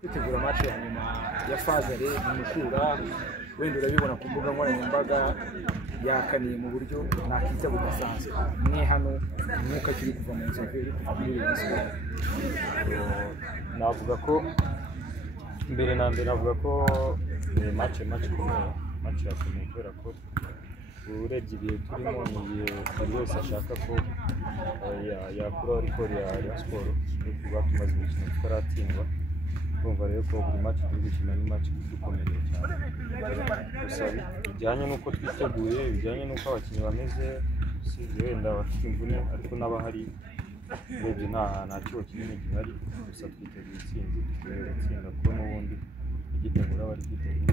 kwitegura match ya nyuma ya Fazare Mukura wenda urabibona ku mbuga nkoranyambaga yakaniye mu buryo nakita budasanzwe mwe hano umwuka kiri kuva mu nzobere kuva muri iyi sport. Navuga ko mbere na mbere navuga ko match komeye match yakomeye kubera ko urebye ibihe turimo ni ibihe buri wese ashaka ko yakura record ya sport yo kuba tumaze gukina tutaratsindwa. Urumva rero ko buri match turi gukina ni match ikomeye cyane, gusa bijyanye n'uko twiteguye, bijyanye n'uko abakinnyi bameze, usibye wenda bafite imvune ariko n'abahari urebye nta kibazo kinini gihari, gusa twiteguye intsinzi, twiteguye ko n'ubundi igitegura bari kwiteguye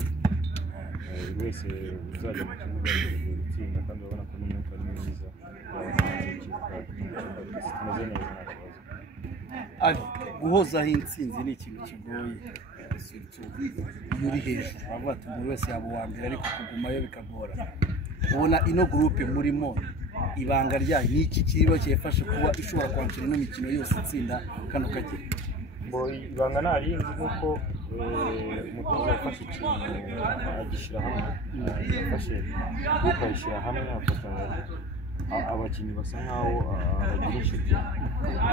buri wese uzajya mu kibuga yiteguye gutsinda kandi urabona ko n'umwuka ari mwiza tumeze neza nta kibazo. Guhozaho intsinzi ni ikintu kigoye, iyo uri hejuru uravuga ati buri wese yaba uwa mbere ariko kugumayo bikagora. Ubona ino groupe murimo ibanga ryayo ni iki kiba cyefashe kuba ishobora kwakira ino mikino yose itsinda kano kake? Ibanga ntarindi nuko umutoza yafashe ikintu agishyira hamwe, yafashe groupe ayishyira hamwe afata abakinnyi basa nkaho abagira inshuti,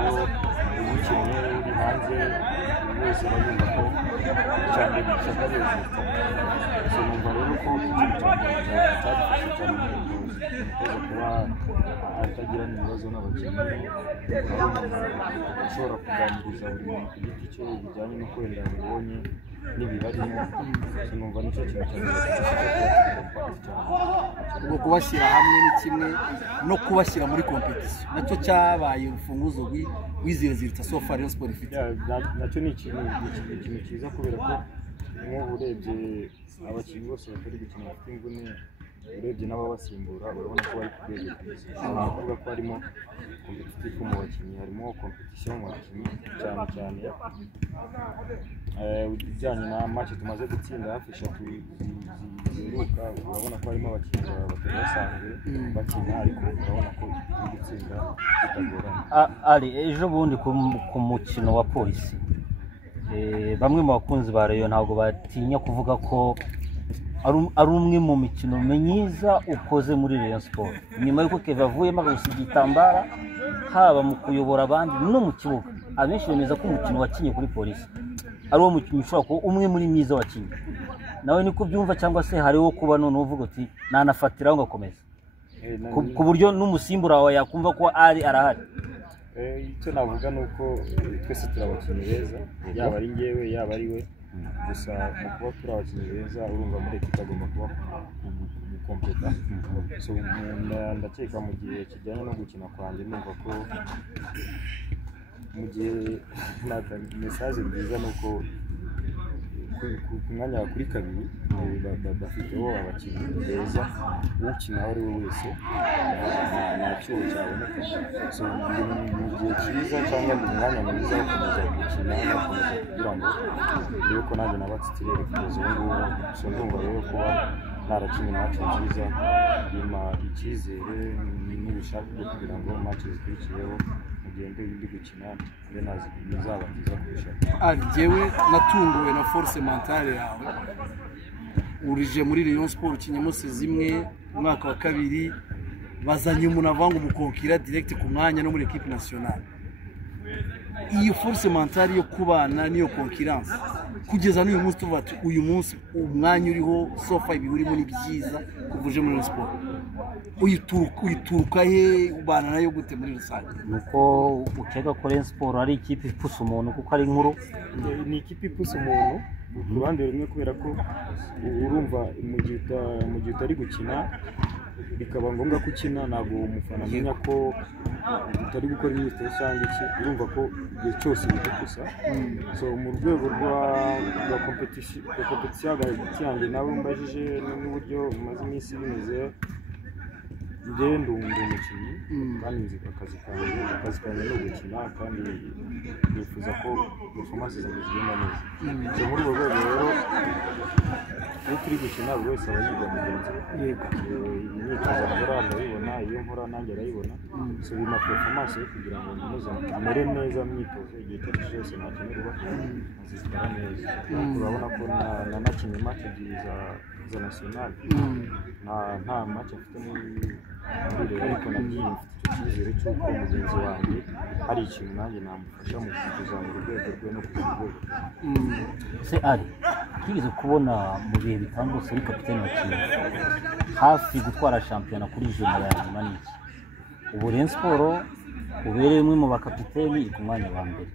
ubwo umukinnyi uri hanze wese barumva ko cyane gishaka hejuru. So numva rero ko ikintu cyadufasha cyane umutoza kuba atagira ibibazo n'abakinnyi, ashobora kuganiriza buri muntu ku giti cye bijyanye no kwenda bibonye n'ibibarimo. So numva nicyo kintu cyane ubwo kubashyira hamwe ni kimwe no kubashyira muri competition nacyo cyabaye urufunguzo w'izirezirita so far Rayon Sport ifite. Nacyo ni ikintu cyiza kubera ko nk'ubu urebye abakinnyi bose batari gukina bafite imvune, urebye n'ababasimbura urabona ko bari ku rwego rwiza. Navuga ko harimo competition mu bakinnyi, harimo competition mu bakinnyi cyane ujyanye na match tumaze gutsinda hafi 3 ziheruka, urabona ko harimo abakinnyi batari basanzwe bakina ariko urabona ko gutsinda bitagorana. Ari ejo bundi ku mukino wa polisi bamwe mu bakunzi ba Rayon ntabwo batinya kuvuga ko ari umwe mu mikino myiza ukoze muri Rayon Sport, nyuma y'uko Kevin avuyemo agasiga igitambara haba mu kuyobora abandi no mu kibuga. Abenshi bemeza ko umukino wakinye kuri polisi ari uwo mukino ushobora kuba umwe muri myiza wakinye. Nawe niko byumva cyangwa se hariho kuba none uvuga uti nanafatiraho ngakomeza ku buryo n'umusimbura wawe yakumva ko arahari? Icyo navuga nuko twese turabakinnyi beza, yaba ari ngewe yaba ari we, gusa mu kuba turi abakinnyi beza urumva muri ekipa agomba kuba kompeta. So ndakeka mu gihe kijyanye no gukina kwanjye numva ko mu gihe message nziza nuko ku mwanya wa kuri kabiri bafiteho abakinnyi beza, ukina aho ari we wese nta cyuho cyaboneka. So mu gihe cyiza cyangwa mu mwanya mwiza wo gukomeza gukina no gukomeza kugira ngo rero ko nanjye nabatsitirere kugeza ubu ngubu. So ndumva rero kuba narakinnye match nziza bima icyizere n'ubushake bwo kugira ngo match zikurikiyeho mugende ndi gukina bizaba byiza kurusha. Njyewe natunguwe na force mentale yawe, urije muri Rayon Sport kinyamusi zimwe umwaka wa kabiri bazanye umuntu avanga umukonkira direct ku mwanya no muri equipe nationale. Iyi force mentale yo kubana niyo concurrence kugeza n'uyu munsi tuvuga ati uyu munsi umwanya uriho sofa ibi urimo ni byiza kuvuje muri Sport, uyituruka he ubana nayo gute muri rusange? Nuko ukeka ko Rayon Sport ari ikipe ipusa umuntu kuko ari nkuru? Ni ikipe ipusa umuntu ku ruhande rumwe kubera ko urumva mu gihe utari gukina bikaba ngombwa ko ukina, ntabwo umufana amenya ko utari gukora imyitozo cyangwa iki, urumva ko igihe cyose bigukusa. So mu rwego rwa competition hagati yanjye nawe mbajije n'uburyo umaze iminsi bimeze, njyewe ndi umukinnyi kandi nzi akazi kanjye ni ugukina kandi nifuza ko performance zanjye zigenda neza muri urwo rwego rero iyo turi gukina buri wese aba yiga mugenzi we imyitozo nkora ndayibona iyo nkora nanjye arayibona so bima performance yo kugira ngo nkomeze mere neza myitozo igihe cyose nakenerwa azitwara neza urabona ko nanakinnye match ebyiri za national nta match afite muri rero ariko nagiye mfite icyo cyizere cy'uko mugenzi wanjye hari ikintu nanjye namufasha mu kuzamura urwego rwe no kuzamura se ari twigeze kubona mu bihe bitandukanye ari kapiteni wa Kiyovu hafi gutwara shampiyona kuri juma ya nyuma n'iki ubu Rayon Sports ubereye umwe mu bakapiteni ku mwanya wa mbere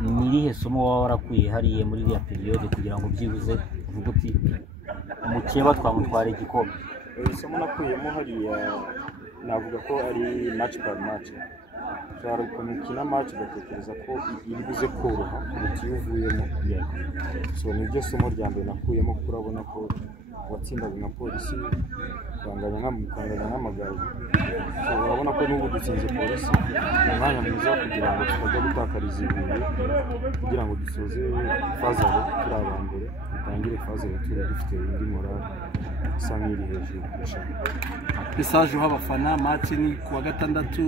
ni irihe somo waba warakuye hariye muri iriya periode kugira ngo byibuze uvuge uti umukeba twamutwara igikombe isomo nakuyemo hariya navuga ko ari match par match ushobora kumukina match ugatekereza ko iri buze koroha kuruta iyo uvuyemo so nibyo somo rya mbere nakuyemo kuko urabona ko watsindaga nka Polisi ukanganya nk'amagare so urabona ko n'ubu dutsinze Polisi umwanya mwiza kugira ngo tutajya gutakariza ibintu kugira ngo dusoze fazare turi aba mbere dutangire fazare turi dufite indi morale isa nk'iri hejuru kurushaho message uha abafana match ni kuwa gatandatu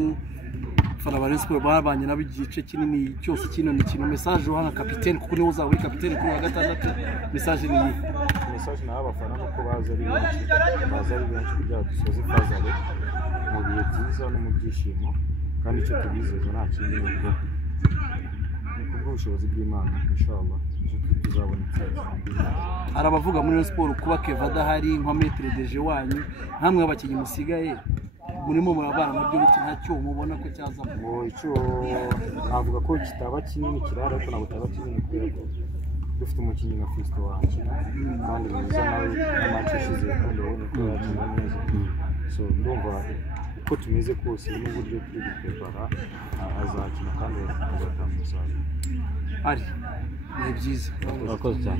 abafana ba Rayon Sports babanye nabo igice kinini cyose kino mikino message uha nka kapiteni kuko niwe uzaba uri kapiteni kuri wa gatandatu message ni iyi message naho abafana nuko baza ari benshi kugira ngo dusoze fazare mu bihe byiza no mu byishimo kandi icyo tubizeza nta kindi nuko ubushobozi bw'Imana inshallah tuzabona itsinzi. Hari abavuga muri Rayon Sports kuba Keva adahari nka maître de jeu wanyu nkamwe abakinnyi musigaye murimo murabana nabyo biti ntacyo mubona ko cyazamo icyo navuga ko kitaba kinini kirara ariko ntabwo kitaba kinini kubera ko dufite umukinnyi nka Fiston wanjye kandi mwiza nawe n'amace ishize kandi urabona ko yakina neza so ndumva uko tumeze kose n'uburyo turi guprepara azakina kandi azatanga umusaruro ari ni byiza urakoze cyane.